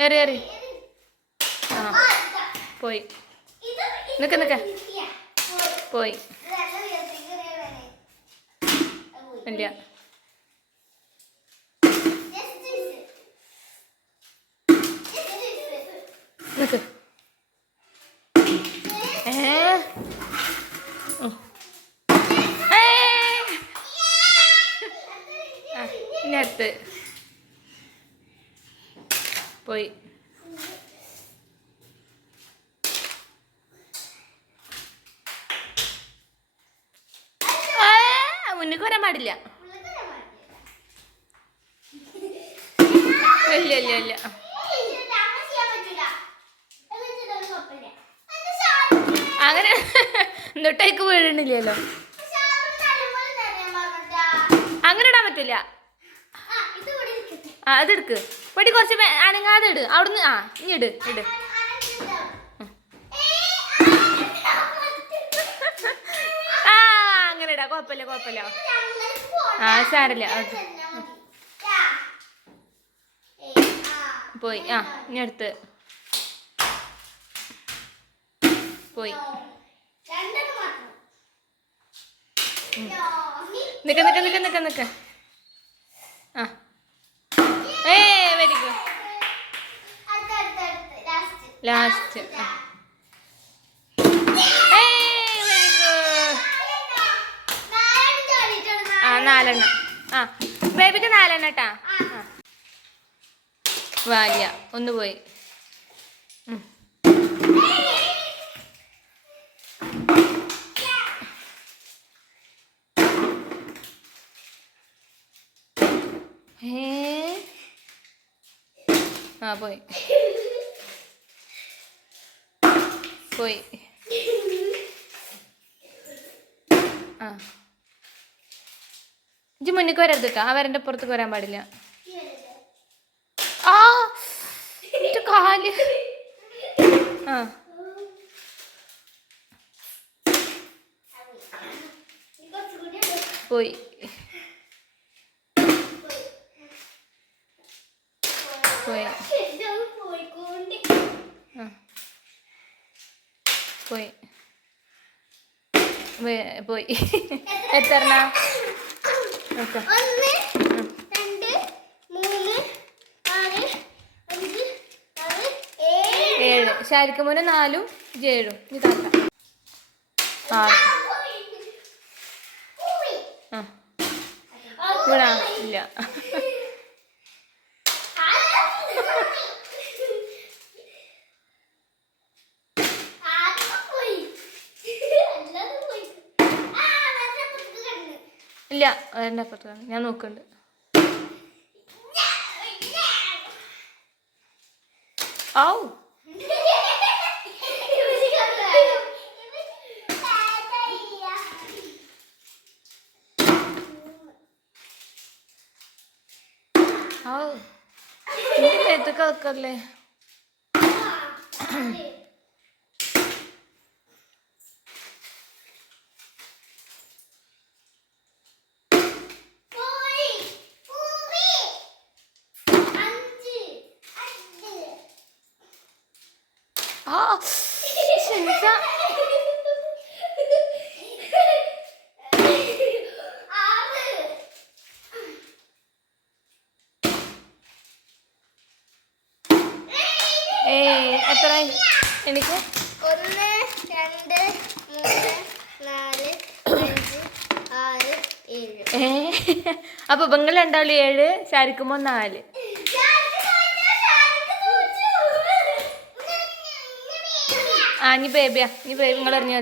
എറി എറി ആ പോയി. നിക്ക് നിക്ക്. പോയി. ഇല്ല ഏ? ഇനി അടുത്ത്. പോയി. മുന്നിക്ക് വരാൻ പാടില്ല. അങ്ങനെ എന്നിട്ടേക്ക് വീഴണില്ലല്ലോ. അങ്ങനെ ഇടാൻ പറ്റില്ല. ആ അതെടുക്ക് പടി കുറച്ച് അനങ്ങാതെ ഇട്. അവിടുന്ന് ആ ഇനി ഇട് ഇട്. ആ അങ്ങനെ ഇടാ. കുഴപ്പമില്ല കുഴപ്പമില്ല. ആ സാരില്ല. പോയി. ആ ഇനി അടുത്ത്. പോയി. നിക്ക നിക്ക നിക്ക നിക്ക നിക്ക. ആ. ഏ ലാസ്റ്റ് ഏ വെരി ഗുഡ് ആ നാലെണ്ണം. ആ. ബേബിക്ക് നാലെണ്ണം കേട്ടാ വാലിയ. ഒന്ന് പോയി. ആ പോയി. പോയി. ആ. ഇജ്ജ് മുന്നിക്ക് വരരുത് കേട്ടോ ആ വരന്റെ പുറത്തേക്ക് വരാൻ പാടില്ല. ആ. കാൽ. ആ. പോയി. പോയി ആ പോയി. പോയി. എത്ര ഓക്കെ. ഏഴ്. ശാരിക്കുമോനെ നാലും ഏഴും. നീ താത്ത ആ ആ വീണാ ഇല്ല. ഇല്ല അതിന്റെ അപ്പുറത്താണ് ഞാൻ നോക്കുന്നുണ്ട് ഔ. ഔ. നീ മേത്തൊക്കെ വെക്കല്ലേ ആ ഏയ് എത്ര? എനിക്ക്? ഒന്ന് രണ്ട് മൂന്ന് നാല് അഞ്ച് ആറ് ഏഴ്. അപ്പൊ ബംഗൾ രണ്ടാളും ഏഴ് ശാരിക്കുമ്പോ നാല്. ആ ഇനി ബേബിയാ ഇനി ബേബി നിങ്ങൾ എറിഞ്ഞു